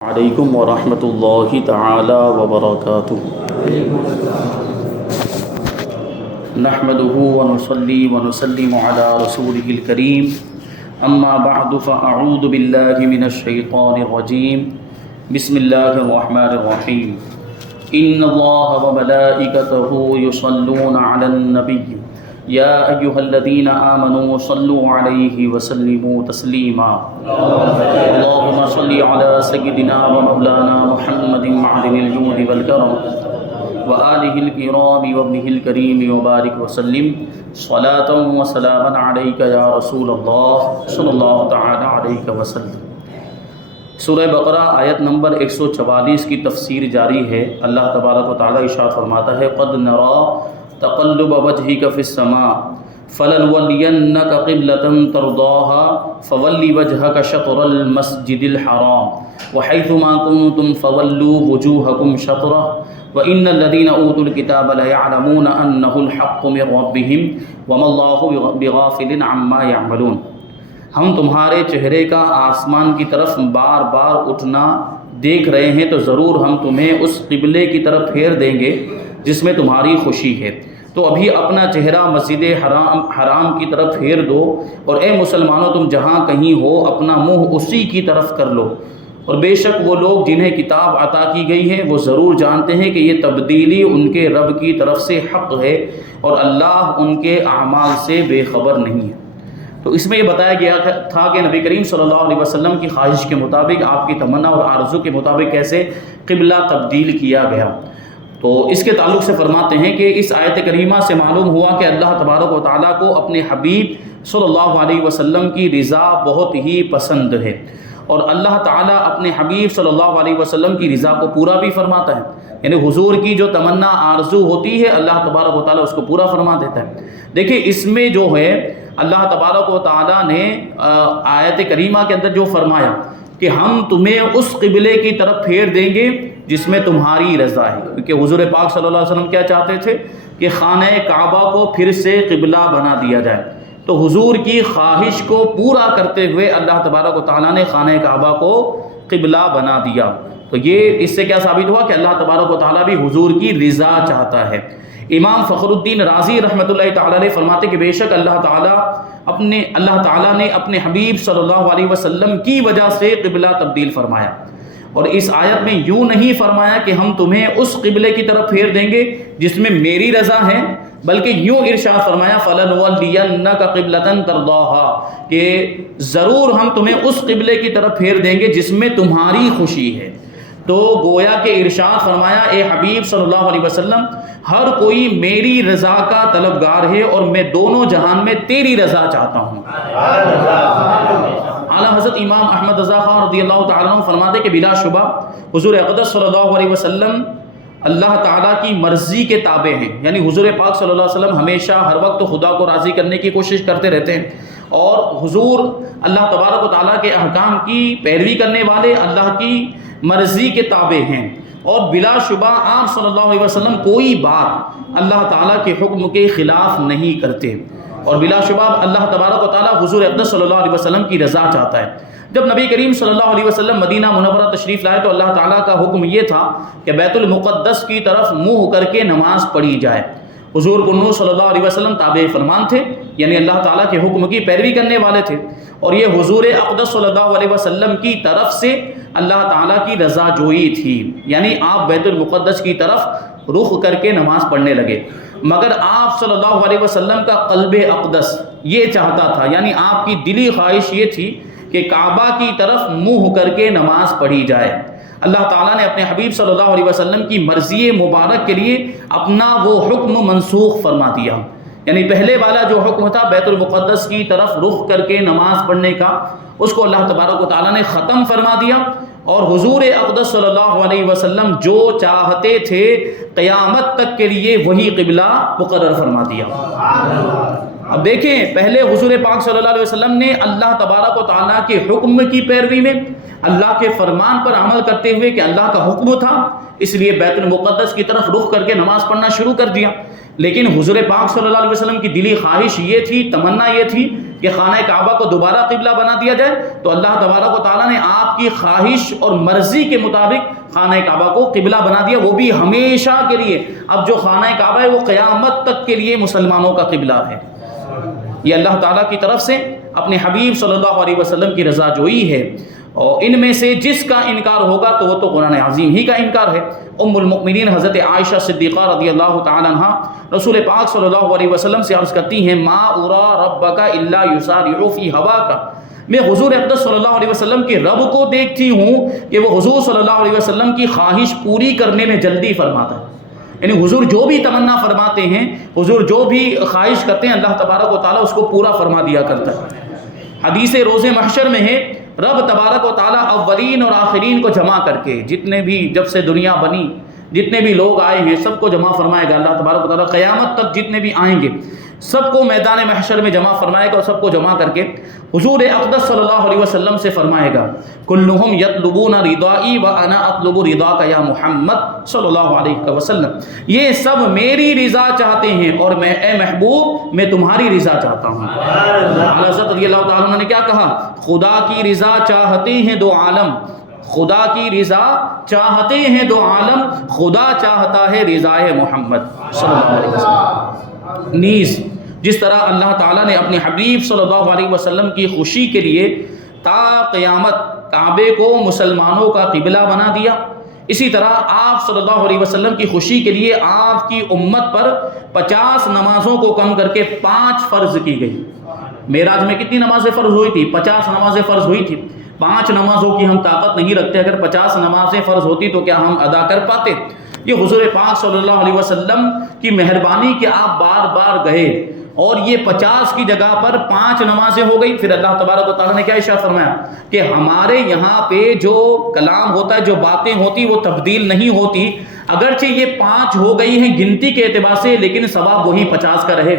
علیکم ورحمۃ اللہ تعالی وبرکاتہ۔ نحمده ونصلي ونسلم على رسوله الكريم اما بعد فاعوذ بالله من الشیطان الرجیم بسم اللہ الرحمن الرحیم ان اللہ وملائکته یصلون علی النبی یا ایها الذین آمنوا صلوا علیہ وسلموا تسلیما اللهم صل علی سیدنا ومولانا محمد معدن الجود والکرم وآلہ الکرام وابنہ الکریم وبارک وسلم صلاۃ وسلاما علیک یا رسول اللہ صلی اللہ تعالی علیہ وسلم۔ سورہ بقرہ آیت نمبر 144 کی تفسیر جاری ہے۔ اللہ تبارک و تعالی ارشاد فرماتا ہے قد نرا تقلب وجهك في السماء فلنولينك قبلة ترضاها فول وجهك شطر المسجد الحرام وحيث ما كنتم فولوا وجوهكم شطره وإن الذين أوتوا الكتاب ليعلمون أنه الحق من ربهم وما الله بغافل عما يعملون۔ ہم تمہارے چہرے کا آسمان کی طرف بار بار اٹھنا دیکھ رہے ہیں تو ضرور ہم تمہیں اس قبلے کی طرف پھیر دیں گے جس میں تمہاری خوشی ہے، تو ابھی اپنا چہرہ مسجد حرام کی طرف پھیر دو، اور اے مسلمانوں تم جہاں کہیں ہو اپنا منہ اسی کی طرف کر لو، اور بے شک وہ لوگ جنہیں کتاب عطا کی گئی ہے وہ ضرور جانتے ہیں کہ یہ تبدیلی ان کے رب کی طرف سے حق ہے اور اللہ ان کے اعمال سے بے خبر نہیں ہے۔ تو اس میں یہ بتایا گیا تھا کہ نبی کریم صلی اللہ علیہ وسلم کی خواہش کے مطابق، آپ کی تمنا اور آرزو کے مطابق کیسے قبلہ تبدیل کیا گیا۔ تو اس کے تعلق سے فرماتے ہیں کہ اس آیت کریمہ سے معلوم ہوا کہ اللہ تبارک و تعالیٰ کو اپنے حبیب صلی اللہ علیہ وسلم کی رضا بہت ہی پسند ہے، اور اللہ تعالیٰ اپنے حبیب صلی اللہ علیہ وسلم کی رضا کو پورا بھی فرماتا ہے، یعنی حضور کی جو تمنا آرزو ہوتی ہے اللہ تبارک و تعالیٰ اس کو پورا فرما دیتا ہے۔ دیکھیں اس میں جو ہے اللہ تبارک و تعالیٰ نے آیت کریمہ کے اندر جو فرمایا کہ ہم تمہیں اس قبلے کی طرف پھیر دیں گے جس میں تمہاری رضا ہے، کیونکہ حضور پاک صلی اللہ علیہ وسلم کیا چاہتے تھے کہ خانہ کعبہ کو پھر سے قبلہ بنا دیا جائے، تو حضور کی خواہش کو پورا کرتے ہوئے اللہ تبارک و تعالیٰ نے خانہ کعبہ کو قبلہ بنا دیا۔ تو یہ اس سے کیا ثابت ہوا کہ اللہ تبارک و تعالیٰ بھی حضور کی رضا چاہتا ہے۔ امام فخر الدین رازی رحمۃ اللہ تعالیٰ علیہ فرماتے کہ بے شک اللہ تعالیٰ نے اپنے حبیب صلی اللہ علیہ وسلم کی وجہ سے قبلہ تبدیل فرمایا، اور اس آیت میں یوں نہیں فرمایا کہ ہم تمہیں اس قبلے کی طرف پھیر دیں گے جس میں میری رضا ہے، بلکہ یوں ارشاد فرمایا فَلَنُوَلِّيَنَّكَ قِبْلَةً تَرْضَاهَا کہ ضرور ہم تمہیں اس قبلے کی طرف پھیر دیں گے جس میں تمہاری خوشی ہے۔ تو گویا کہ ارشاد فرمایا اے حبیب صلی اللہ علیہ وسلم ہر کوئی میری رضا کا طلبگار ہے اور میں دونوں جہان میں تیری رضا چاہتا ہوں۔ اعلیٰ حضرت امام احمد رضا خان رضی اللہ تعالیٰ عنہ فرماتے کہ بلا شبہ حضور اقدس صلی اللہ علیہ وسلم اللہ تعالیٰ کی مرضی کے تابع ہیں، یعنی حضور پاک صلی اللہ علیہ وسلم ہمیشہ ہر وقت خدا کو راضی کرنے کی کوشش کرتے رہتے ہیں، اور حضور اللہ تبارک و تعالیٰ کے احکام کی پیروی کرنے والے اللہ کی مرضی کے تابع ہیں، اور بلا شبہ آپ صلی اللہ علیہ وسلم کوئی بات اللہ تعالیٰ کے حکم کے خلاف نہیں کرتے، اور بلا شبہ اللہ تبارک و تعالیٰ حضور اقدس صلی اللہ علیہ وسلم کی رضا چاہتا ہے۔ جب نبی کریم صلی اللہ علیہ وسلم مدینہ منورہ تشریف لائے تو اللہ تعالیٰ کا حکم یہ تھا کہ بیت المقدس کی طرف منہ کر کے نماز پڑھی جائے۔ حضور کنو صلی اللہ علیہ وسلم تابع فرمان تھے، یعنی اللہ تعالیٰ کے حکم کی پیروی کرنے والے تھے، اور یہ حضور اقدس صلی اللہ علیہ وسلم کی طرف سے اللہ تعالیٰ کی رضا جوئی تھی، یعنی آپ بیت المقدس کی طرف رخ کر کے نماز پڑھنے لگے، مگر آپ صلی اللہ علیہ وسلم کا قلب اقدس یہ چاہتا تھا، یعنی آپ کی دلی خواہش یہ تھی کہ کعبہ کی طرف منہ کر کے نماز پڑھی جائے۔ اللہ تعالیٰ نے اپنے حبیب صلی اللہ علیہ وسلم کی مرضی مبارک کے لیے اپنا وہ حکم منسوخ فرما دیا، یعنی پہلے والا جو حکم تھا بیت المقدس کی طرف رخ کر کے نماز پڑھنے کا، اس کو اللہ تبارک و تعالیٰ نے ختم فرما دیا، اور حضور اقدس صلی اللہ علیہ وسلم جو چاہتے تھے قیامت تک کے لیے وہی قبلہ مقرر فرما دیا۔ اب دیکھیں پہلے حضور پاک صلی اللہ علیہ وسلم نے اللہ تبارک و تعالیٰ کے حکم کی پیروی میں اللہ کے فرمان پر عمل کرتے ہوئے کہ اللہ کا حکم تھا اس لیے بیت المقدس کی طرف رخ کر کے نماز پڑھنا شروع کر دیا، لیکن حضور پاک صلی اللہ علیہ وسلم کی دلی خواہش یہ تھی، تمنا یہ تھی کہ خانہ کعبہ کو دوبارہ قبلہ بنا دیا جائے، تو اللہ تبارک و تعالیٰ نے آپ کی خواہش اور مرضی کے مطابق خانہ کعبہ کو قبلہ بنا دیا، وہ بھی ہمیشہ کے لیے۔ اب جو خانہ کعبہ ہے وہ قیامت تک کے لیے مسلمانوں کا قبلہ ہے۔ یہ اللہ تعالیٰ کی طرف سے اپنے حبیب صلی اللہ علیہ وسلم کی رضا جوئی ہے، اور ان میں سے جس کا انکار ہوگا تو وہ تو قرآن عظیم ہی کا انکار ہے۔ ام المؤمنین حضرت عائشہ صدیقہ رضی اللہ تعالی عنہ رسول پاک صلی اللہ علیہ وسلم سے عرض کرتی ہیں، ما ارا ربک الا یسارع فی ہواک، میں حضور اقدس صلی اللہ علیہ وسلم کے رب کو دیکھتی ہوں کہ وہ حضور صلی اللہ علیہ وسلم کی خواہش پوری کرنے میں جلدی فرماتا ہے۔ یعنی حضور جو بھی تمنا فرماتے ہیں، حضور جو بھی خواہش کرتے ہیں، اللہ تبارک و تعالیٰ اس کو پورا فرما دیا کرتا ہے۔ حدیث روز محشر میں ہے، رب تبارک و تعالیٰ اولین اور آخرین کو جمع کر کے، جتنے بھی جب سے دنیا بنی جتنے بھی لوگ آئے ہیں سب کو جمع فرمائے گا اللہ تبارک و تعالیٰ، قیامت تک جتنے بھی آئیں گے سب کو میدان محشر میں جمع فرمائے گا، اور سب کو جمع کر کے حضور اقدس صلی اللہ علیہ وسلم سے فرمائے گا، کلہم یطلبون رضائی وانا اطلب رضاک یا محمد صلی اللہ علیہ وسلم، یہ سب میری رضا چاہتے ہیں اور میں اے محبوب میں تمہاری رضا چاہتا ہوں۔ اعلیٰ حضرت رضی اللہ تعالیٰ عنہ نے کیا کہا، خدا کی رضا چاہتے ہیں دو عالم، خدا کی رضا چاہتے ہیں دو عالم، خدا چاہتا ہے رضائے محمد صلی اللہ علیہ وسلم۔ نیز جس طرح اللہ تعالیٰ نے اپنے حبیب صلی اللہ علیہ وسلم کی خوشی کے لیے تا قیامت کعبے کو مسلمانوں کا قبلہ بنا دیا، اسی طرح آپ صلی اللہ علیہ وسلم کی خوشی کے لیے آپ کی امت پر 50 نمازوں کو کم کر کے 5 فرض کی گئی۔ معراج میں کتنی نمازیں فرض ہوئی تھی؟ 50 نمازیں فرض ہوئی تھی۔ 5 نمازوں کی ہم طاقت نہیں رکھتے، اگر 50 نمازیں فرض ہوتی تو کیا ہم ادا کر پاتے؟ یہ حضور پاک صلی اللہ علیہ وسلم کی مہربانی کہ آپ بار بار گئے اور یہ 50 کی جگہ پر 5 نمازیں ہو گئی۔ پھر اللہ تبارک و تعالیٰ نے کیا ارشاد فرمایا کہ ہمارے یہاں پہ جو کلام ہوتا ہے، جو باتیں ہوتی وہ تبدیل نہیں ہوتی، اگرچہ یہ 5 ہو گئی ہیں گنتی کے اعتبار سے، لیکن ثواب وہی 50 کا رہے۔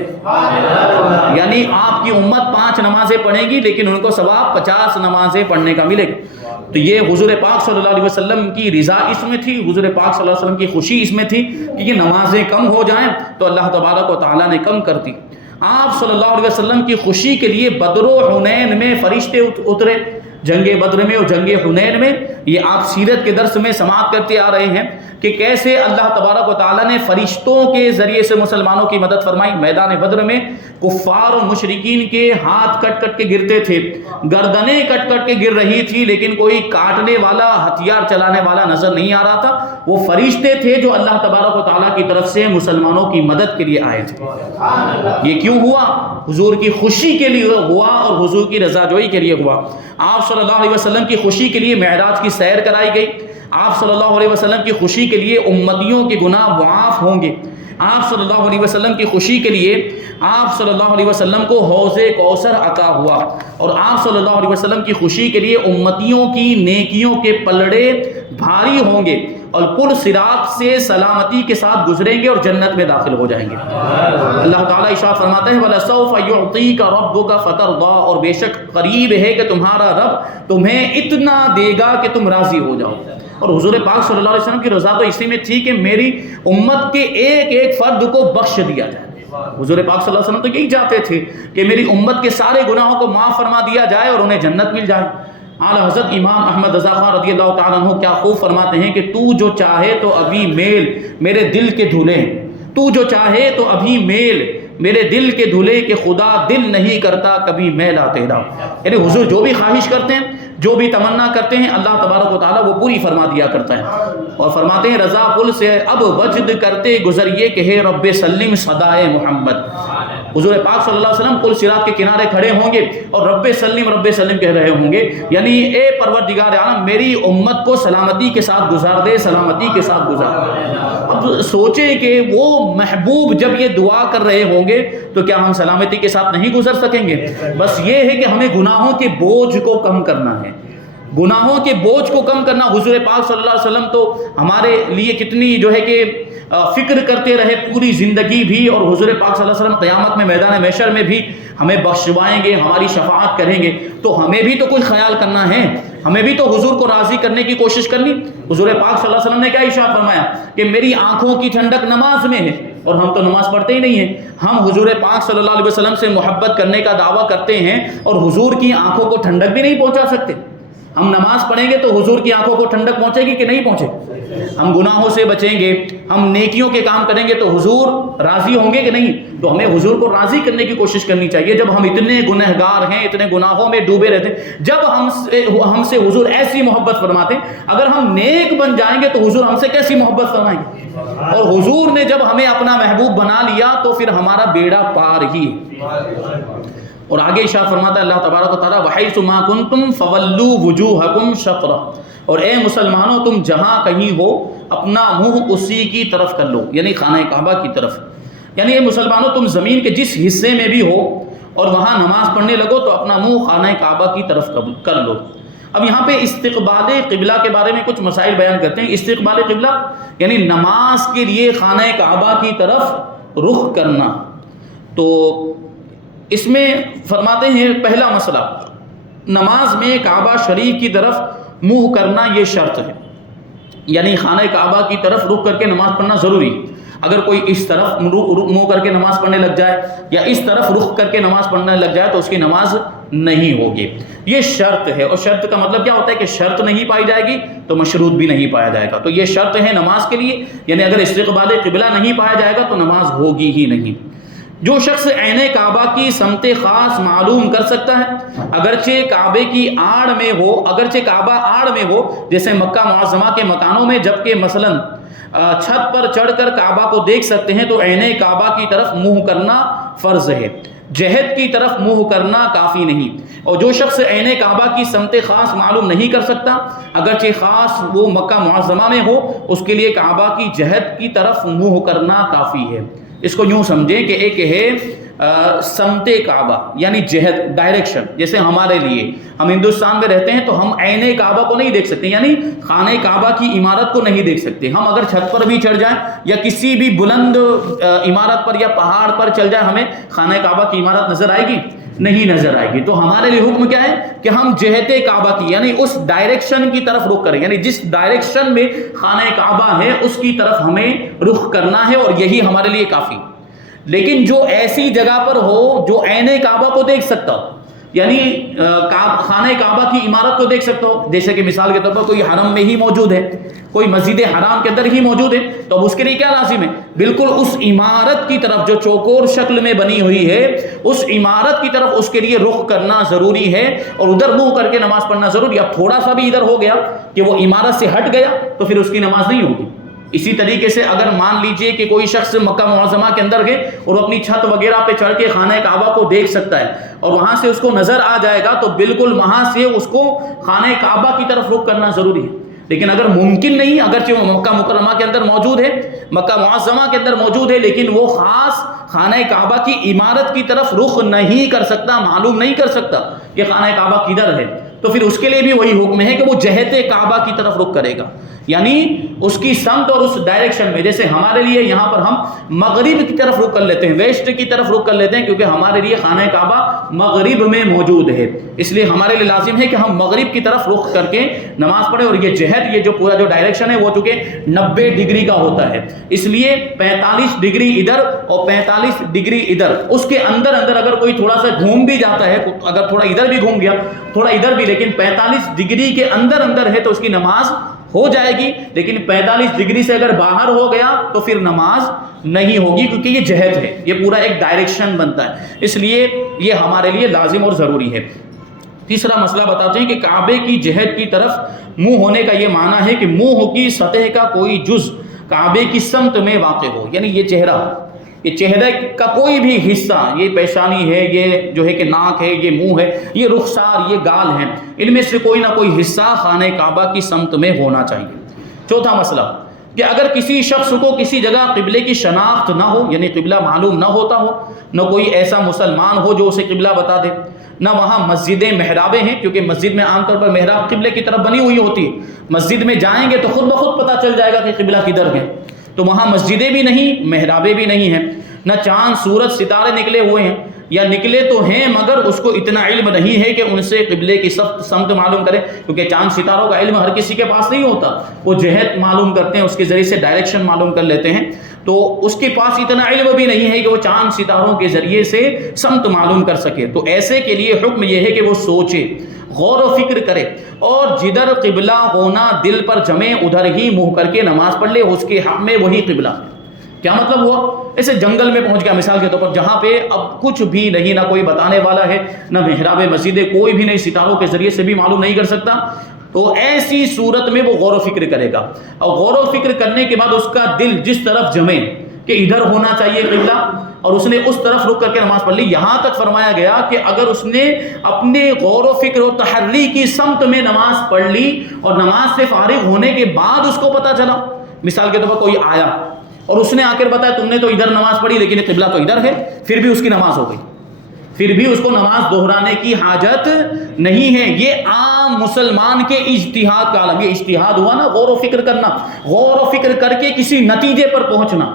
یعنی آپ کی امت 5 نمازیں پڑھے گی لیکن ان کو ثواب 50 نمازیں پڑھنے کا ملے گا۔ تو یہ حضور پاک صلی اللہ علیہ وسلم کی رضا اس میں تھی، حضور پاک صلی اللہ علیہ وسلم کی خوشی اس میں تھی کہ یہ نمازیں کم ہو جائیں تو اللہ تبارک و تعالیٰ نے کم کر دی۔ آپ صلی اللہ علیہ وسلم کی خوشی کے لیے بدر و حنین میں فرشتے اترے، جنگ بدر میں اور جنگ حنین میں۔ یہ آپ سیرت کے درس میں سماعت کرتے آ رہے ہیں کہ کیسے اللہ تبارک و تعالیٰ نے فرشتوں کے ذریعے سے مسلمانوں کی مدد فرمائی۔ میدان بدر میں کفار اور مشرکین کے ہاتھ کٹ کٹ کے گرتے تھے، گردنیں کٹ کٹ کے گر رہی تھی، لیکن کوئی کاٹنے والا ہتھیار چلانے والا نظر نہیں آ رہا تھا۔ وہ فرشتے تھے جو اللہ تبارک و تعالیٰ کی طرف سے مسلمانوں کی مدد کے لیے آئے تھے۔ یہ کیوں ہوا؟ حضور کی خوشی کے لیے ہوا اور حضور کی رضا جوئی کے لیے ہوا۔ آپ صلی اللہ علیہ وسلم کی خوشی کے لیے معراج کی سیر کرائی گئی۔ آپ صلی اللہ علیہ وسلم کی خوشی کے لیے امتیوں کے گناہ معاف ہوں گے۔ آپ صلی اللہ علیہ وسلم کی خوشی کے لیے آپ صلی اللہ علیہ وسلم کو حوض کوثر عطا ہوا، اور آپ صلی اللہ علیہ وسلم کی خوشی کے لیے امتیوں کی نیکیوں کے پلڑے بھاری ہوں گے اور پر صراط سے سلامتی کے ساتھ گزریں گے اور جنت میں داخل ہو جائیں گے۔ اللہ تعالیٰ ارشاد فرماتا ہے وَلَسَوْفَ يُعْطِيكَ رَبُّكَ فَتَرْضَىٰ، اور بے شک قریب ہے کہ تمہارا رب تمہیں اتنا دے گا کہ تم راضی ہو جاؤ۔ اور حضور پاک صلی اللہ علیہ وسلم کی رضا تو اسی میں تھی کہ میری امت کے ایک ایک فرد کو بخش دیا جائے۔ حضور پاک صلی اللہ علیہ وسلم تو یہی چاہتے تھے کہ میری امت کے سارے گناہوں کو معاف فرما دیا جائے اور انہیں جنت مل جائے۔ اعلیٰ حضرت امام احمد رضا خان رضی اللہ تعالیٰ عنہ کیا خوب فرماتے ہیں کہ تو جو چاہے تو ابھی میل میرے دل کے دھلے، تو جو چاہے تو ابھی میل میرے دل کے دھلے، کہ خدا دل نہیں کرتا کبھی میلا تیرا۔ یعنی حضور جو بھی خواہش کرتے ہیں، جو بھی تمنا کرتے ہیں، اللہ تبارک و تعالیٰ وہ پوری فرما دیا کرتا ہے۔ اور فرماتے ہیں رضا پل سے اب وجد کرتے گزریے کہ ہے رب سلم صدائے محمد۔ حضور پاک صلی اللہ علیہ وسلم پل صراط کے کنارے کھڑے ہوں گے اور رب سلم کہہ رہے ہوں گے، یعنی اے پروردگار عالم میری امت کو سلامتی کے ساتھ گزار دے، سلامتی کے ساتھ گزار۔ اب سوچیں کہ وہ محبوب جب یہ دعا کر رہے ہوں گے تو کیا ہم سلامتی کے ساتھ نہیں گزر سکیں گے؟ بس یہ ہے کہ ہمیں گناہوں کے بوجھ کو کم کرنا ہے، گناہوں کے بوجھ کو کم کرنا۔ حضور پاک صلی اللہ علیہ وسلم تو ہمارے لیے کتنی جو ہے کہ فکر کرتے رہے پوری زندگی بھی، اور حضور پاک صلی اللہ علیہ وسلم قیامت میں میدان محشر میں بھی ہمیں بخشوائیں گے، ہماری شفاعت کریں گے، تو ہمیں بھی تو کوئی خیال کرنا ہے، ہمیں بھی تو حضور کو راضی کرنے کی کوشش کرنی۔ حضور پاک صلی اللہ علیہ وسلم نے کیا ارشاد فرمایا کہ میری آنکھوں کی ٹھنڈک نماز میں ہے، اور ہم تو نماز پڑھتے ہی نہیں ہیں. ہم حضور پاک صلی اللہ علیہ وسلم سے محبت کرنے کا دعویٰ کرتے ہیں اور حضور کی آنکھوں کو ٹھنڈک بھی نہیں پہنچا سکتے. ہم نماز پڑھیں گے تو حضور کی آنکھوں کو ٹھنڈک پہنچے گی کہ نہیں پہنچے؟ ہم گناہوں سے بچیں گے, ہم نیکیوں کے کام کریں گے تو حضور راضی ہوں گے کہ نہیں؟ تو ہمیں حضور کو راضی کرنے کی کوشش کرنی چاہیے. جب ہم اتنے گنہگار ہیں, اتنے گناہوں میں ڈوبے رہتے ہیں, جب ہم سے حضور ایسی محبت فرماتے ہیں, اگر ہم نیک بن جائیں گے تو حضور ہم سے کیسی محبت فرمائیں گے؟ اور حضور نے جب ہمیں اپنا محبوب بنا لیا تو پھر ہمارا بیڑا پار ہی. اور آگے ارشاد فرماتا ہے اللہ تبارک و تعالیٰ وَحَيْثُ مَا كُنْتُمْ فَوَلُّوا وُجُوهَكُمْ شَطْرَهُ, اور اے مسلمانوں تم جہاں کہیں ہو اپنا منہ اسی کی طرف کر لو, یعنی خانہ کعبہ کی طرف. یعنی اے مسلمانوں تم زمین کے جس حصے میں بھی ہو اور وہاں نماز پڑھنے لگو تو اپنا منہ خانہ کعبہ کی طرف کر لو. اب یہاں پہ استقبال قبلہ کے بارے میں کچھ مسائل بیان کرتے ہیں. استقبال قبلہ یعنی نماز کے لیے خانہ کعبہ کی طرف رخ کرنا. تو اس میں فرماتے ہیں پہلا مسئلہ, نماز میں کعبہ شریف کی طرف منہ کرنا یہ شرط ہے, یعنی خانہ کعبہ کی طرف رخ کر کے نماز پڑھنا ضروری. اگر کوئی اس طرف منہ کر کے نماز پڑھنے لگ جائے یا اس طرف رخ کر کے نماز پڑھنے لگ جائے تو اس کی نماز نہیں ہوگی. یہ شرط ہے, اور شرط کا مطلب کیا ہوتا ہے کہ شرط نہیں پائی جائے گی تو مشروط بھی نہیں پایا جائے گا. تو یہ شرط ہے نماز کے لیے, یعنی اگر استقبال قبلہ نہیں پایا جائے گا تو نماز ہوگی ہی نہیں. جو شخص عین کعبہ کی سمت خاص معلوم کر سکتا ہے, اگرچہ کعبے کی آڑ میں ہو, اگرچہ کعبہ آڑ میں ہو, جیسے مکہ معظمہ کے مکانوں میں, جبکہ مثلا چھت پر چڑھ کر کعبہ کو دیکھ سکتے ہیں, تو عین کعبہ کی طرف منہ کرنا فرض ہے, جہت کی طرف منہ کرنا کافی نہیں. اور جو شخص عین کعبہ کی سمت خاص معلوم نہیں کر سکتا, اگرچہ خاص وہ مکہ معظمہ میں ہو, اس کے لیے کعبہ کی جہت کی طرف منہ کرنا کافی ہے. اس کو یوں سمجھیں کہ ایک ہے سمت کعبہ یعنی جہت, ڈائریکشن. جیسے ہمارے لیے ہم ہندوستان میں رہتے ہیں تو ہم عین کعبہ کو نہیں دیکھ سکتے, یعنی خانہ کعبہ کی عمارت کو نہیں دیکھ سکتے. ہم اگر چھت پر بھی چڑھ جائیں یا کسی بھی بلند عمارت پر یا پہاڑ پر چل جائیں, ہمیں خانہ کعبہ کی عمارت نظر آئے گی؟ نہیں نظر آئے گی. تو ہمارے لیے حکم کیا ہے کہ ہم جہت کعبہ کی یعنی اس ڈائریکشن کی طرف رخ کریں, یعنی جس ڈائریکشن میں خانہ کعبہ ہے اس کی طرف ہمیں رخ کرنا ہے, اور یہی ہمارے لیے کافی. لیکن جو ایسی جگہ پر ہو جو عین کعبہ کو دیکھ سکتا ہو, یعنی خانہ کعبہ کی عمارت کو دیکھ سکتا ہو, جیسے کہ مثال کے طور پر کوئی حرم میں ہی موجود ہے, کوئی مسجد حرام کے اندر ہی موجود ہے, تو اب اس کے لیے کیا لازم ہے؟ بالکل اس عمارت کی طرف جو چوکور شکل میں بنی ہوئی ہے اس عمارت کی طرف اس کے لیے رخ کرنا ضروری ہے, اور ادھر منہ کر کے نماز پڑھنا ضروری. اب تھوڑا سا بھی ادھر ہو گیا کہ وہ عمارت سے ہٹ گیا تو پھر اس کی نماز نہیں ہوگی. اسی طریقے سے اگر مان لیجئے کہ کوئی شخص مکہ معظمہ کے اندر گئے اور وہ اپنی چھت وغیرہ پہ چڑھ کے خانہ کعبہ کو دیکھ سکتا ہے اور وہاں سے اس کو نظر آ جائے گا, تو بالکل وہاں سے اس کو خانہ کعبہ کی طرف رخ کرنا ضروری ہے. لیکن اگر ممکن نہیں, اگرچہ وہ مکہ مکرمہ کے اندر موجود ہے, مکہ معظمہ کے اندر موجود ہے, لیکن وہ خاص خانہ کعبہ کی عمارت کی طرف رخ نہیں کر سکتا, معلوم نہیں کر سکتا کہ خانہ کعبہ کدھر ہے, تو پھر اس کے لیے بھی وہی حکم ہے کہ وہ جہت کعبہ کی طرف رخ کرے گا, یعنی اس کی سمت اور اس ڈائریکشن میں. جیسے ہمارے لیے یہاں پر ہم مغرب کی طرف رخ کر لیتے ہیں, ویسٹ کی طرف رخ کر لیتے ہیں, کیونکہ ہمارے لیے خانہ کعبہ مغرب میں موجود ہے, اس لیے ہمارے لیے لازم ہے کہ ہم مغرب کی طرف رخ کر کے نماز پڑھیں. اور یہ جہت, یہ جو پورا جو ڈائریکشن ہے وہ چونکہ 90 ڈگری کا ہوتا ہے, اس لیے 45 ڈگری ادھر اور 45 ڈگری ادھر, اس کے اندر اگر کوئی تھوڑا سا گھوم بھی جاتا ہے, اگر تھوڑا ادھر بھی گھوم گیا تھوڑا ادھر بھی, لیکن 45 ڈگری کے اندر ہے تو اس کی نماز ہو جائے گی. لیکن 45 ڈگری سے اگر باہر ہو گیا تو پھر نماز نہیں ہوگی, کیونکہ یہ جہت ہے, یہ پورا ایک ڈائریکشن بنتا ہے, اس لیے یہ ہمارے لیے لازم اور ضروری ہے. تیسرا مسئلہ بتاتے ہیں کہ کعبے کی جہت کی طرف منہ ہونے کا یہ معنی ہے کہ منہ کی سطح کا کوئی جز کعبے کی سمت میں واقع ہو, یعنی یہ چہرہ, یہ چہرے کا کوئی بھی حصہ, یہ پیشانی ہے, یہ جو ہے کہ ناک ہے, یہ منہ ہے, یہ رخسار, یہ گال ہیں, ان میں سے کوئی نہ کوئی حصہ خانہ کعبہ کی سمت میں ہونا چاہیے. چوتھا مسئلہ کہ اگر کسی شخص کو کسی جگہ قبلے کی شناخت نہ ہو, یعنی قبلہ معلوم نہ ہوتا ہو, نہ کوئی ایسا مسلمان ہو جو اسے قبلہ بتا دے, نہ وہاں مسجدیں محرابیں ہیں, کیونکہ مسجد میں عام طور پر محراب قبلے کی طرف بنی ہوئی ہوتی ہے, مسجد میں جائیں گے تو خود بخود پتہ چل جائے گا کہ قبلہ کدھر ہے, تو وہاں مسجدیں بھی نہیں, محرابیں بھی نہیں ہیں, نہ چاند سورج ستارے نکلے ہوئے ہیں, یا نکلے تو ہیں مگر اس کو اتنا علم نہیں ہے کہ ان سے قبلے کی سمت معلوم کرے، کیونکہ چاند ستاروں کا علم ہر کسی کے پاس نہیں ہوتا، وہ جہت معلوم کرتے ہیں، اس کے ذریعے سے ڈائریکشن معلوم کر لیتے ہیں، تو اس کے پاس اتنا علم بھی نہیں ہے کہ وہ چاند ستاروں کے ذریعے سے سمت معلوم کر سکے۔ تو ایسے کے لیے حکم یہ ہے کہ وہ سوچے، غور و فکر کرے، اور جدھر قبلہ ہونا دل پر جمے ادھر ہی منہ کر کے نماز پڑھ لے، اس کے حق میں وہی قبلہ ہے۔ کیا مطلب ہوا؟ ایسے جنگل میں پہنچ گیا مثال کے طور پر، جہاں پہ اب کچھ بھی نہیں، نہ کوئی بتانے والا ہے، نہ محراب مسجد ہے، کوئی بھی نہیں، ستاروں کے ذریعے سے بھی معلوم نہیں کر سکتا، تو ایسی صورت میں وہ غور و فکر کرے گا، اور غور و فکر کرنے کے بعد اس کا دل جس طرف جمے کہ ادھر ہونا چاہیے قبلہ، اور اس نے اس طرف رک کر کے نماز پڑھ لی۔ یہاں تک فرمایا گیا کہ اگر اس نے اپنے غور و فکر و تحری کی سمت میں نماز پڑھ لی اور نماز سے فارغ ہونے کے بعد اس کو پتہ چلا، مثال کے طور پر کوئی آیا اور اس نے آ کر بتایا تم نے تو ادھر نماز پڑھی لیکن قبلہ تو ادھر ہے، پھر بھی اس کی نماز ہو گئی، پھر بھی اس کو نماز دہرانے کی حاجت نہیں ہے۔ یہ عام مسلمان کے اجتہاد کا عالم، یہ اجتہاد ہوا نا، غور و فکر کرنا، غور و فکر کر کے کسی نتیجے پر پہنچنا،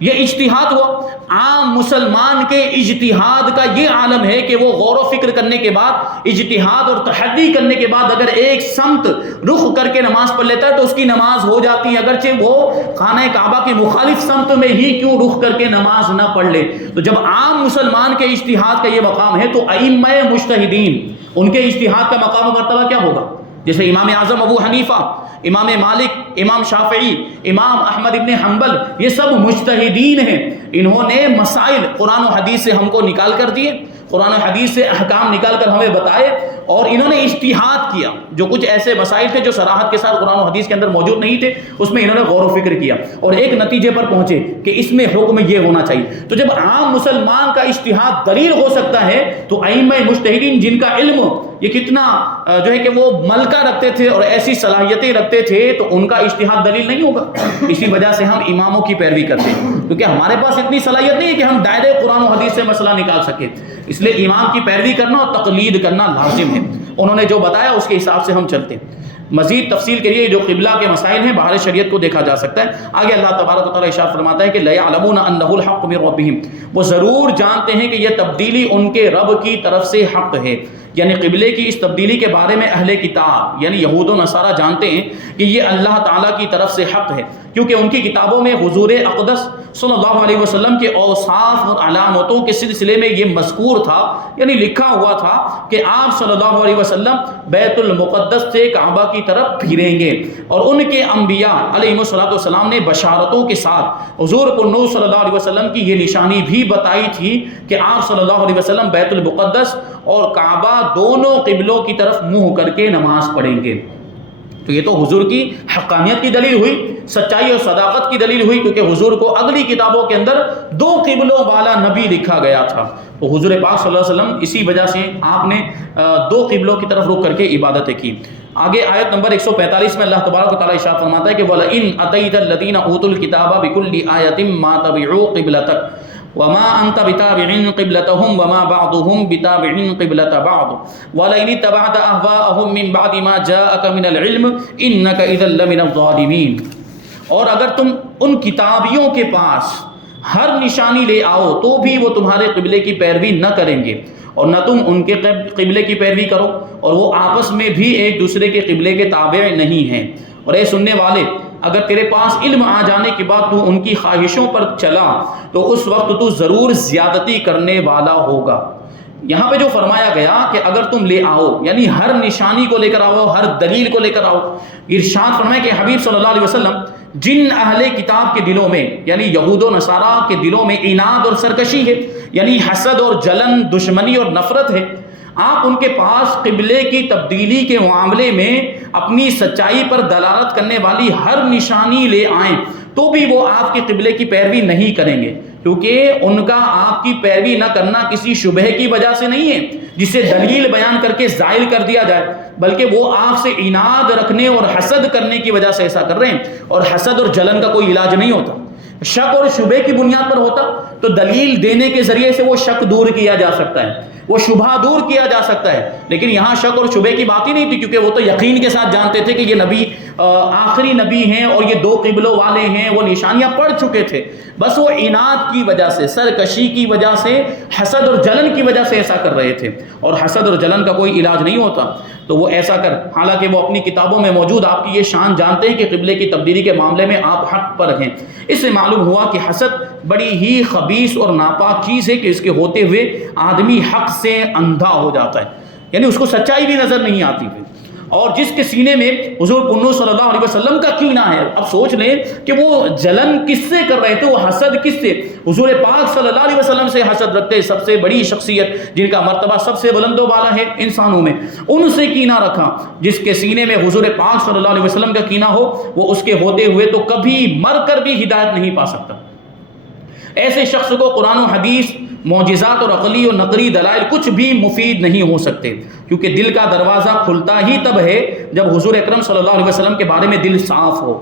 یہ اجتہاد ہوا۔ عام مسلمان کے اجتہاد کا یہ عالم ہے کہ وہ غور و فکر کرنے کے بعد، اجتہاد اور تحری کرنے کے بعد اگر ایک سمت رخ کر کے نماز پڑھ لیتا ہے تو اس کی نماز ہو جاتی ہے، اگرچہ وہ خانہ کعبہ کی مخالف سمت میں ہی کیوں رخ کر کے نماز نہ پڑھ لے۔ تو جب عام مسلمان کے اجتہاد کا یہ مقام ہے تو ائمہ مجتہدین، ان کے اجتہاد کا مقام و مرتبہ کیا ہوگا؟ جیسے امام اعظم ابو حنیفہ، امام مالک، امام شافعی، امام احمد ابن حنبل، یہ سب مجتہدین ہیں، انہوں نے مسائل قرآن و حدیث سے ہم کو نکال کر دیے، قرآن و حدیث سے احکام نکال کر ہمیں بتائے، اور انہوں نے اجتہاد کیا۔ جو کچھ ایسے مسائل تھے جو صراحت کے ساتھ قرآن و حدیث کے اندر موجود نہیں تھے، اس میں انہوں نے غور و فکر کیا اور ایک نتیجے پر پہنچے کہ اس میں حکم یہ ہونا چاہیے۔ تو جب عام مسلمان کا اجتہاد دلیل ہو سکتا ہے تو ائمہ مجتہدین جن کا علم یہ کتنا جو ہے کہ وہ ملکہ رکھتے تھے اور ایسی صلاحیتیں رکھتے تھے، تو ان کا اجتہاد دلیل نہیں ہوگا۔ اسی وجہ سے ہم اماموں کی پیروی کرتے ہیں، کیونکہ ہمارے پاس اتنی صلاحیت نہیں ہے کہ ہم دائرے قرآن و حدیث سے مسئلہ نکال سکیں، اس لیے امام کی پیروی کرنا اور تقلید کرنا لازم ہے۔ انہوں نے جو بتایا اس کے حساب سے ہم چلتے ہیں۔ مزید تفصیل کے لیے جو قبلہ کے مسائل ہیں بہار شریعت کو دیکھا جا سکتا ہے۔ آگے اللہ تبارک و تعالیٰ ارشاد فرماتا ہے کہ لَيَعْلَمُونَ أَنَّهُ الْحَقُّ مِنْ رَبِّهِمْ، وہ ضرور جانتے ہیں کہ یہ تبدیلی ان کے رب کی طرف سے حق ہے۔ یعنی قبلے کی اس تبدیلی کے بارے میں اہل کتاب یعنی یہود و نصارہ جانتے ہیں کہ یہ اللہ تعالیٰ کی طرف سے حق ہے، کیونکہ ان کی کتابوں میں حضور اقدس صلی اللہ علیہ وسلم کے اوصاف اور علامتوں کے سلسلے میں یہ مذکور تھا، یعنی لکھا ہوا تھا کہ آپ صلی اللہ علیہ وسلم بیت المقدس سے کعبہ کی طرف پھریں گے، اور ان کے انبیاء علیہ السلام نے بشارتوں کے ساتھ حضور پر نور صلی اللہ علیہ وسلم کی یہ نشانی بھی بتائی تھی کہ آپ صلی اللہ علیہ وسلم بیت المقدس اور کعبہ دونوں قبلوں کی طرف منہ کر کے نماز پڑھیں گے۔ تو یہ تو حضور کی حقانیت کی دلیل ہوئی، سچائی اور صداقت کی دلیل ہوئی، کیونکہ حضور کو اگلی کتابوں کے اندر دو قبلوں والا نبی لکھا گیا تھا۔ تو حضور پاک صلی اللہ علیہ وسلم اسی وجہ سے آپ نے دو قبلوں کی طرف رخ کر کے عبادتیں کی۔ آگے آیت نمبر 145 میں اللہ تبارک و تعالیٰ ارشاد فرماتا ہے کہ وَلَئِنْ أَتَيْتَ الَّذِينَ أُوتُوا الْكِتَابَ بِكُلِّ آيَةٍ مَا تَبِعُوا قِبْلَتَكَ وما انت بتابع قبلتهم وما بعضهم بتابع قبلة بعض ولئن اتبعت اهواءهم من بعد ما جاءك من العلم انك اذا لمن الظالمين، اور اگر تم ان کتابیوں کے پاس ہر نشانی لے آؤ تو بھی وہ تمہارے قبلے کی پیروی نہ کریں گے، اور نہ تم ان کے قبلے کی پیروی کرو، اور وہ آپس میں بھی ایک دوسرے کے قبلے کے تابع نہیں ہیں۔ اور اے سننے والے، اگر تیرے پاس علم آ جانے کے بعد تو ان کی خواہشوں پر چلا تو اس وقت تو ضرور زیادتی کرنے والا ہوگا۔ یہاں پہ جو فرمایا گیا کہ اگر تم لے آؤ، یعنی ہر نشانی کو لے کر آؤ، ہر دلیل کو لے کر آؤ۔ ارشاد فرمایا کہ حبیب صلی اللہ علیہ وسلم جن اہل کتاب کے دلوں میں یعنی یہود و نصارہ کے دلوں میں عناد اور سرکشی ہے، یعنی حسد اور جلن، دشمنی اور نفرت ہے، آپ ان کے پاس قبلے کی تبدیلی کے معاملے میں اپنی سچائی پر دلالت کرنے والی ہر نشانی لے آئیں تو بھی وہ آپ کے قبلے کی پیروی نہیں کریں گے، کیونکہ ان کا آپ کی پیروی نہ کرنا کسی شبہ کی وجہ سے نہیں ہے، جسے دلیل بیان کر کے زائل کر دیا جائے، بلکہ وہ آپ سے عناد رکھنے اور حسد کرنے کی وجہ سے ایسا کر رہے ہیں، اور حسد اور جلن کا کوئی علاج نہیں ہوتا۔ شک اور شبے کی بنیاد پر ہوتا تو دلیل دینے کے ذریعے سے وہ شک دور کیا جا سکتا ہے، وہ شبہ دور کیا جا سکتا ہے، لیکن یہاں شک اور شبے کی بات ہی نہیں تھی، کیونکہ وہ تو یقین کے ساتھ جانتے تھے کہ یہ نبی آخری نبی ہیں اور یہ 2 قبلوں والے ہیں، وہ نشانیاں پڑھ چکے تھے، بس وہ عناد کی وجہ سے، سرکشی کی وجہ سے، حسد اور جلن کی وجہ سے ایسا کر رہے تھے، اور حسد اور جلن کا کوئی علاج نہیں ہوتا تو وہ ایسا کر، حالانکہ وہ اپنی کتابوں میں موجود آپ کی یہ شان جانتے ہیں کہ قبلے کی تبدیلی کے معاملے میں آپ حق پر ہیں۔ اس سے معلوم ہوا کہ حسد بڑی ہی خبیث اور ناپاک چیز ہے کہ اس کے ہوتے ہوئے آدمی حق سے اندھا ہو جاتا ہے، یعنی اس کو سچائی بھی نظر نہیں آتی پھر۔ اور جس کے سینے میں حضور پنو صلی اللہ علیہ وسلم کا کینہ ہے، اب سوچ لیں کہ وہ جلن کس سے کر رہے تھے، وہ حسد کس سے؟ حضور پاک صلی اللہ علیہ وسلم سے حسد رکھتے، سب سے بڑی شخصیت جن کا مرتبہ سب سے بلند و بالا ہے انسانوں میں، ان سے کینہ رکھا۔ جس کے سینے میں حضور پاک صلی اللہ علیہ وسلم کا کینہ ہو، وہ اس کے ہوتے ہوئے تو کبھی مر کر بھی ہدایت نہیں پا سکتا۔ ایسے شخص کو قرآن و حدیث، معجزات اور عقلی و نقلی دلائل کچھ بھی مفید نہیں ہو سکتے، کیونکہ دل کا دروازہ کھلتا ہی تب ہے جب حضور اکرم صلی اللہ علیہ وسلم کے بارے میں دل صاف ہو،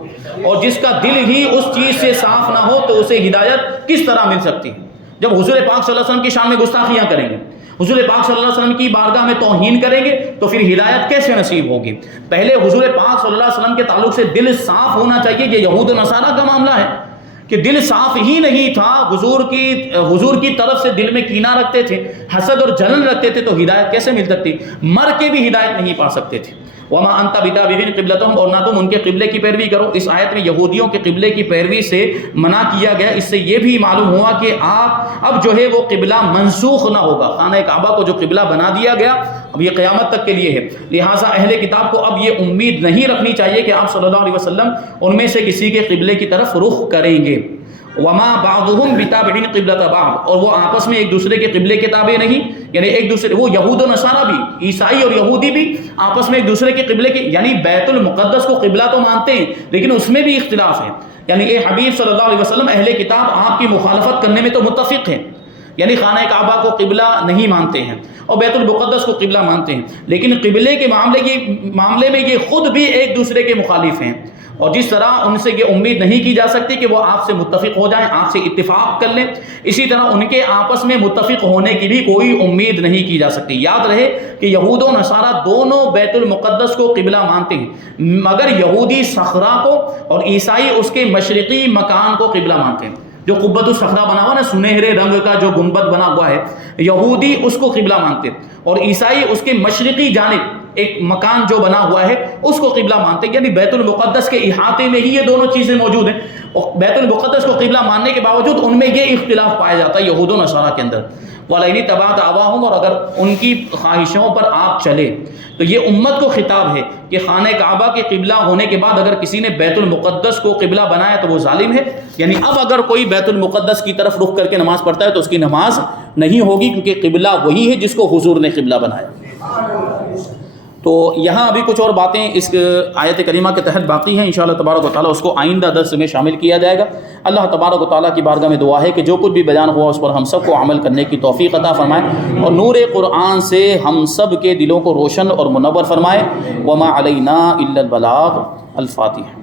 اور جس کا دل ہی اس چیز سے صاف نہ ہو تو اسے ہدایت کس طرح مل سکتی ہے؟ جب حضور پاک صلی اللہ علیہ وسلم کی شان میں گستاخیاں کریں گے، حضور پاک صلی اللہ علیہ وسلم کی بارگاہ میں توہین کریں گے، تو پھر ہدایت کیسے نصیب ہوگی؟ پہلے حضور پاک صلی اللہ علیہ وسلم کے تعلق سے دل صاف ہونا چاہیے۔ یہ یہود و نصارہ کا معاملہ ہے کہ دل صاف ہی نہیں تھا، حضور کی طرف سے دل میں کینہ رکھتے تھے، حسد اور جلن رکھتے تھے، تو ہدایت کیسے مل سکتی؟ مر کے بھی ہدایت نہیں پا سکتے تھے۔ وما انت بتابع قبلتهم، اور نہ تم ان کے قبلے کی پیروی کرو۔ اس آیت میں یہودیوں کے قبلے کی پیروی سے منع کیا گیا۔ اس سے یہ بھی معلوم ہوا کہ آپ اب جو ہے وہ قبلہ منسوخ نہ ہوگا، خانہ کعبہ کو جو قبلہ بنا دیا گیا اب یہ قیامت تک کے لیے ہے، لہٰذا اہل کتاب کو اب یہ امید نہیں رکھنی چاہیے کہ آپ صلی اللہ علیہ وسلم ان میں سے کسی کے قبلے کی طرف رخ کریں گے۔ وما بعضهم بتابع قبلة بعض، اور وہ آپس میں ایک دوسرے کے قبلے کے تابع نہیں، یعنی ایک دوسرے، وہ یہود و نصارہ بھی، عیسائی اور یہودی بھی آپس میں ایک دوسرے کے قبلے کے، یعنی بیت المقدس کو قبلہ تو مانتے ہیں لیکن اس میں بھی اختلاف ہے۔ یعنی اے حبیب صلی اللہ علیہ وسلم، اہل کتاب آپ کی مخالفت کرنے میں تو متفق ہیں، یعنی خانہ کعبہ کو قبلہ نہیں مانتے ہیں اور بیت المقدس کو قبلہ مانتے ہیں، لیکن قبلے کے معاملے میں یہ خود بھی ایک دوسرے کے مخالف ہیں، اور جس طرح ان سے یہ امید نہیں کی جا سکتی کہ وہ آپ سے متفق ہو جائیں، آپ سے اتفاق کر لیں، اسی طرح ان کے آپس میں متفق ہونے کی بھی کوئی امید نہیں کی جا سکتی۔ یاد رہے کہ یہود و نصارہ دونوں بیت المقدس کو قبلہ مانتے ہیں، مگر یہودی صخرہ کو اور عیسائی اس کے مشرقی مکان کو قبلہ مانتے ہیں۔ جو قبۃ الصخرہ بنا ہوا نا، سنہرے رنگ کا جو گنبد بنا ہوا ہے، یہودی اس کو قبلہ مانتے ہیں، اور عیسائی اس کے مشرقی جانب ایک مکان جو بنا ہوا ہے اس کو قبلہ مانتے ہیں، یعنی بیت المقدس کے احاطے میں ہی یہ دونوں چیزیں موجود ہیں، اور بیت المقدس کو قبلہ ماننے کے باوجود ان میں یہ اختلاف پایا جاتا ہے یہود و نصارہ کے اندر۔ وَلَئِنِ اتَّبَعْتَ أَهْوَاءَهُمْ، اور اگر ان کی خواہشوں پر آپ چلے، تو یہ امت کو خطاب ہے کہ خانہ کعبہ کے قبلہ ہونے کے بعد اگر کسی نے بیت المقدس کو قبلہ بنایا تو وہ ظالم ہے، یعنی اب اگر کوئی بیت المقدس کی طرف رخ کر کے نماز پڑھتا ہے تو اس کی نماز نہیں ہوگی، کیونکہ قبلہ وہی ہے جس کو حضور نے قبلہ بنایا۔ تو یہاں ابھی کچھ اور باتیں اس آیت کریمہ کے تحت باقی ہیں، انشاءاللہ تبارک و تعالیٰ اس کو آئندہ درس میں شامل کیا جائے گا۔ اللہ تبارک و تعالیٰ کی بارگاہ میں دعا ہے کہ جو کچھ بھی بیان ہوا اس پر ہم سب کو عمل کرنے کی توفیق عطا فرمائے، اور نور قرآن سے ہم سب کے دلوں کو روشن اور منور فرمائے۔ وما علینا الا البلاغ۔ الفاتحہ۔